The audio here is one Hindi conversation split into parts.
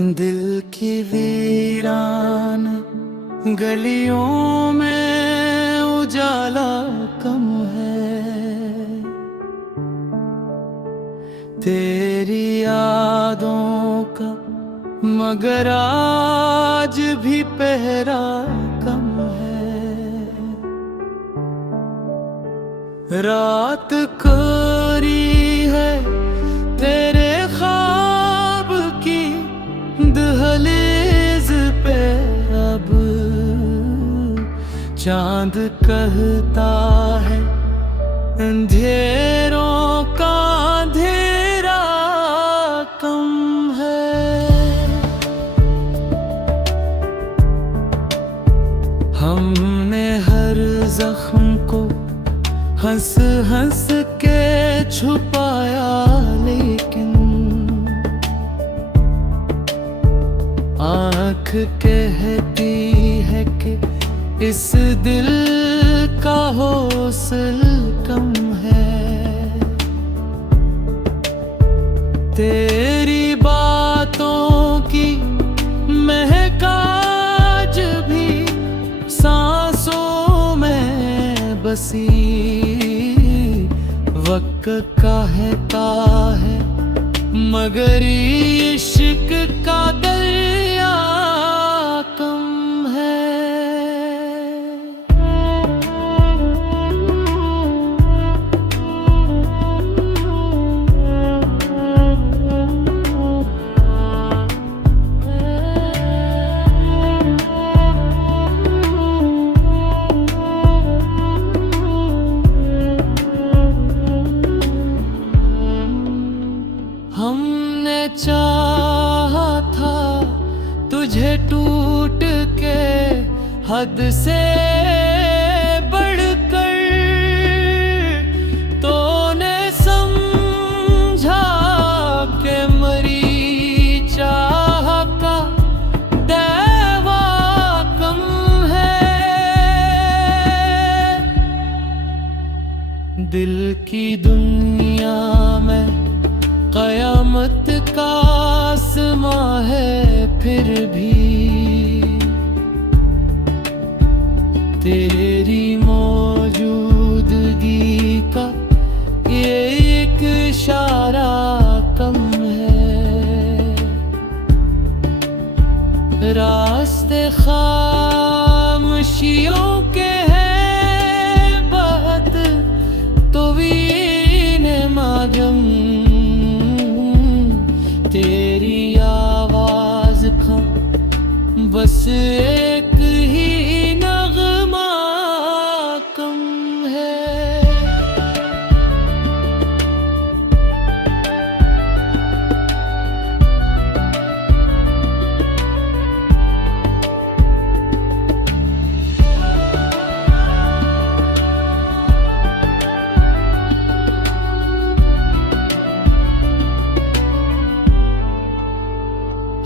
दिल की वीरान गलियों में उजाला कम है। तेरी यादों का मगर आज भी पहरा कम है। रात कोरी है तेरे ख्वाब की दहलीज पे, अब चांद कहता है अंधेरों का अंधेरा कम है। हमने हर जख्म को हंस हंस के छुपाया, लेकिन आँख कहती है कि इस दिल का हौसला कम है। तेरी बातों की महक आज भी सांसों में बसी, वक्त कहता है मगर इश्क का दरिया कम है। हमने चाहा था तुझे टूट के हद से बढ़कर, तूने समझा के मरी चाह का दावा कम है। दिल की दुनिया में क़यामत का आसमां है, फिर भी तेरी मौजूदगी का ये एक इशारा कम है। रास्ते खामोशियों के हैं बहुत तवील माजम, तेरी आवाज का बस एक ही नगमा कम है।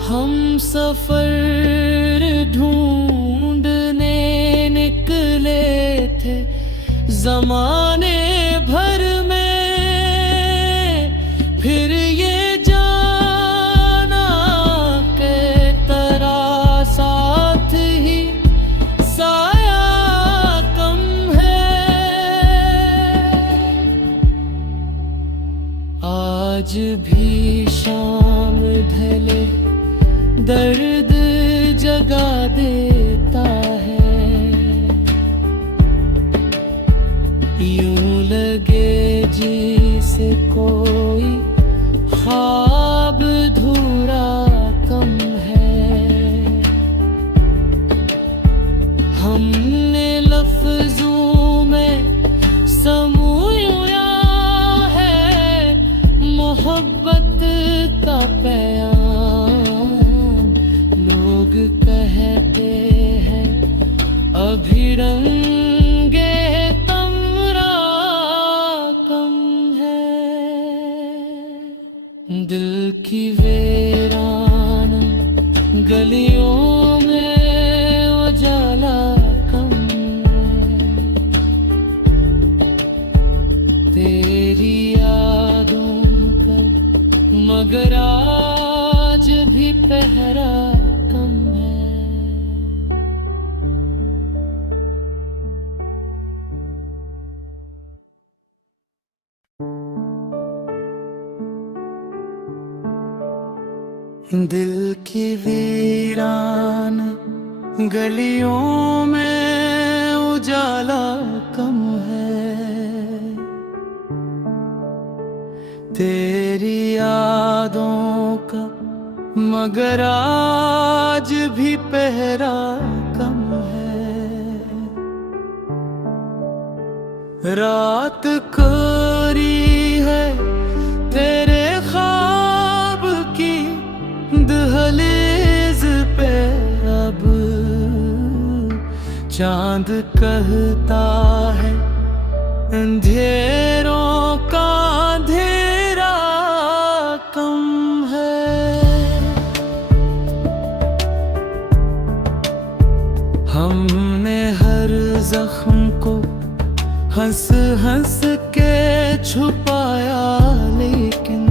हम सफर ढूंढने निकले थे ज़माने भर में, फिर ये जाना के तेरा साथ ही साया कम है। आज भी शाम ढले दर्द जगा देता है, यूं लगे जैसे कोई ख्वाब धूरा कम है। हमने लफ्जों में समूया है मोहब्बत का पैगाम, कहते हैं अभी रंगे तमरा कम है। दिल की वीरान गलियों में उजाला कम है। तेरी यादों का मगर आज भी पहरा कम है। दिल की वीरान गलियों में उजाला कम है। तेरी यादों का मगर आज भी पहरा कम है। रात कोरी है तेरे ख्वाब की दहलीज पे, अब चांद कहता है अंधेरों का अंधेरा कम है। हमने हर जख्म को हंस हंस के छुपाया, लेकिन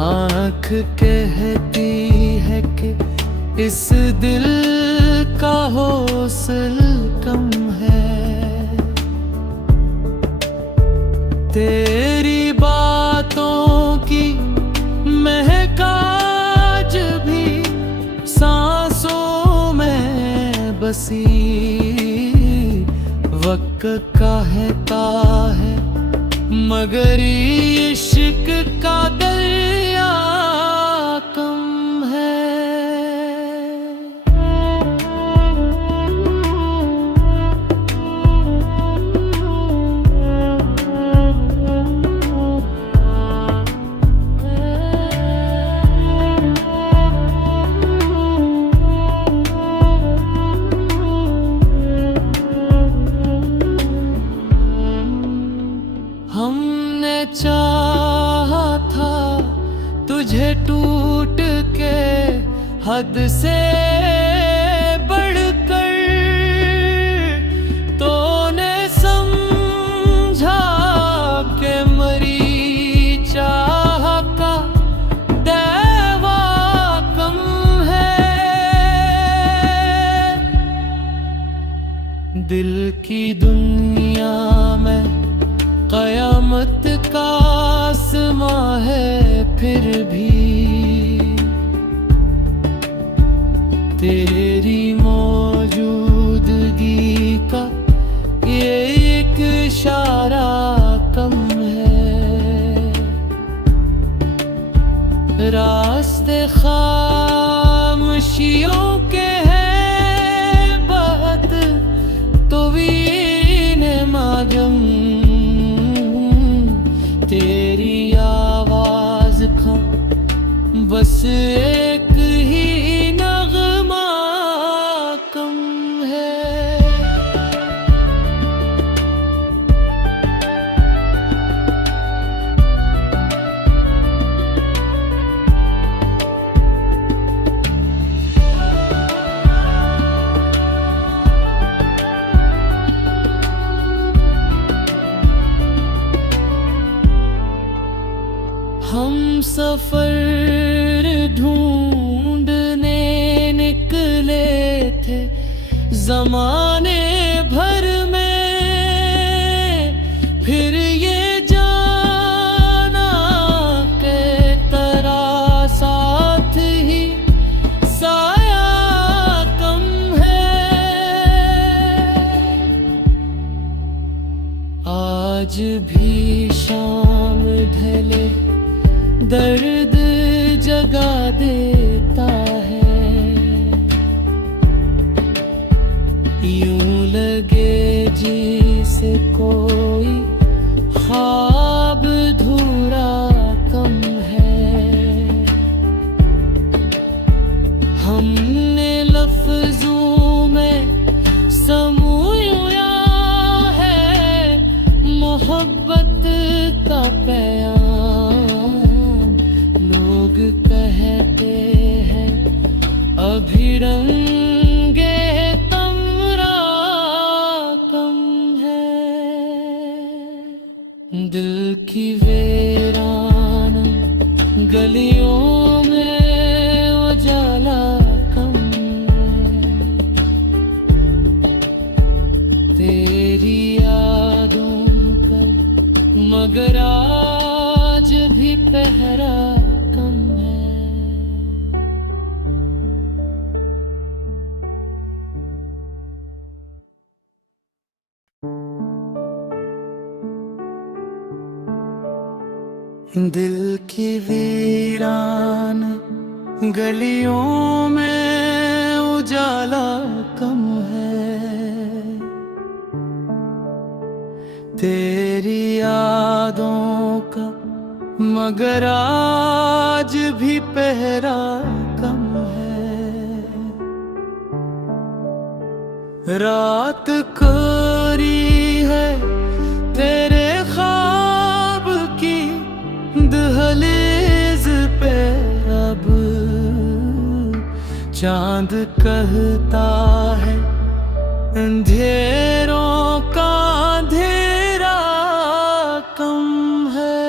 आँख कहती है कि इस दिल का हौसला कम है। तेरी बातों की महक आज भी सांसों में बसी, वक्त कहता है मगर इश्क का दरिया कम है। हमने चाहा था तुझे टूट के हद से बढ़कर, तूने समझा के मरी चाह का दावा कम है। दिल की दुनिया में कयामत का आसमां है, फिर भी तेरी मौजूदगी का ये एक इशारा कम है। रास्ते खामोशियों के हैं बहुत तो वीने माजम, तेरी आवाज का बस एक ही नगमा कम है। हम सफर ढूंढने निकले थे जमाने भर में, फिर ये जाना के तेरा साथ ही साया कम है। आज भी शाम ढले दर्द जगा देता है, यूं लगे जैसे कोई ख्वाब धूरा कम है। हमने लफ्जों में समूया है मोहब्बत का पैगाम, कहते हैं अभी रंगे तमरा कम है। दिल की वीरान गलियों में उजाला कम है, तेरी यादों का मगर आज भी पहरा कम है। दिल की वीरान गलियों में उजाला कम है, तेरी यादों का मगर आज भी पहरा कम है। रात कोरी है तेरे ख्वाब की दहलीज पे, अब चांद कहता है अंधेरों का अंधेरा कम है।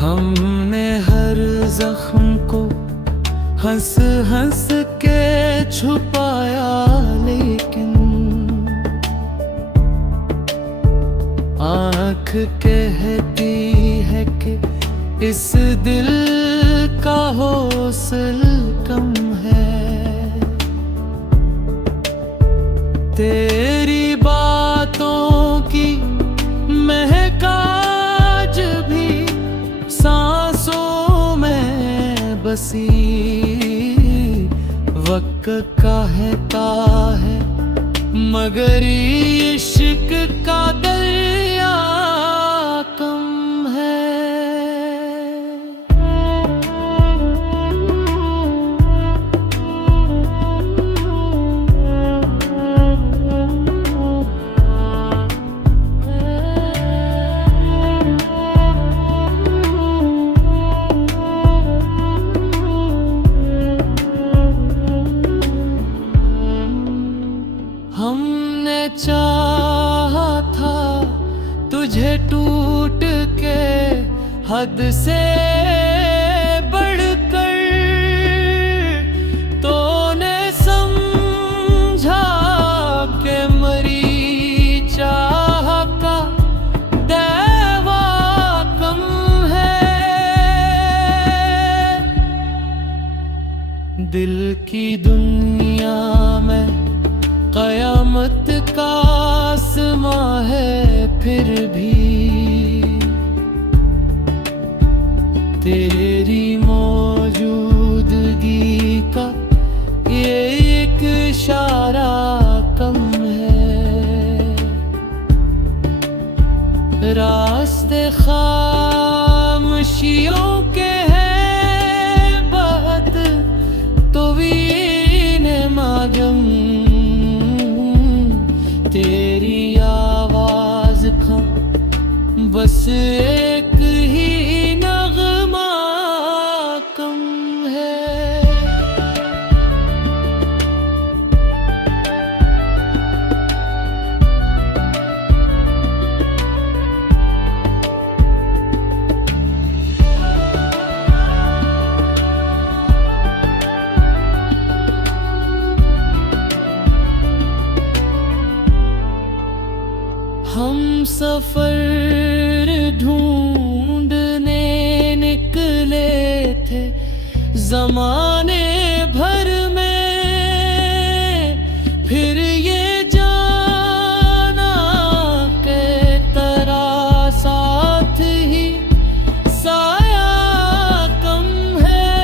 हमने हर जख्म को हंस हंस के छुपाया, लेकिन आँख कहती है कि इस दिल का हौसला कम है। तेरी बातों की महक आज भी सांसों में बसी, वक्त कहता है मगर इश्क का दरिया कम है। हमने चाहा था तुझे टूट के हद से बढ़कर, तूने समझा के मरी चाह का देवा कम है। दिल की दुनिया में क़यामत का आसमां है, फिर भी तेरी मौजूदगी का ये एक इशारा कम है। रास्ते खामोशियों के हैं बहुत तवील माजम, तेरी आवाज का बस एक ही नगमा कम है। हम सफर ढूंढने निकले थे ज़माने भर में, फिर ये जाना के तेरा साथ ही साया कम है।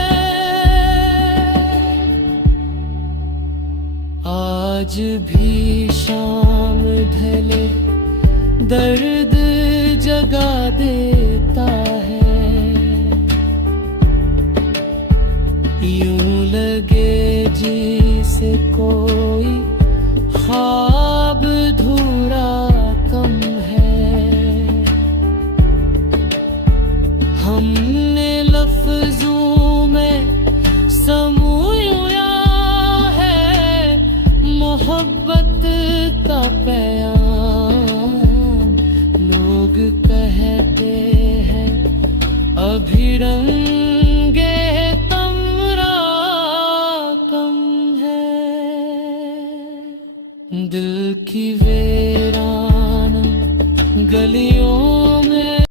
आज भी शाम ढले दर्द जगा देता है, यूं लगे जैसे कोई ख्वाब धूरा कम है। हमने लफ्जों में समूया है मोहब्बत का पैगाम, लोग तिरंगे तमरा कम है। दिल की वीरान गलियों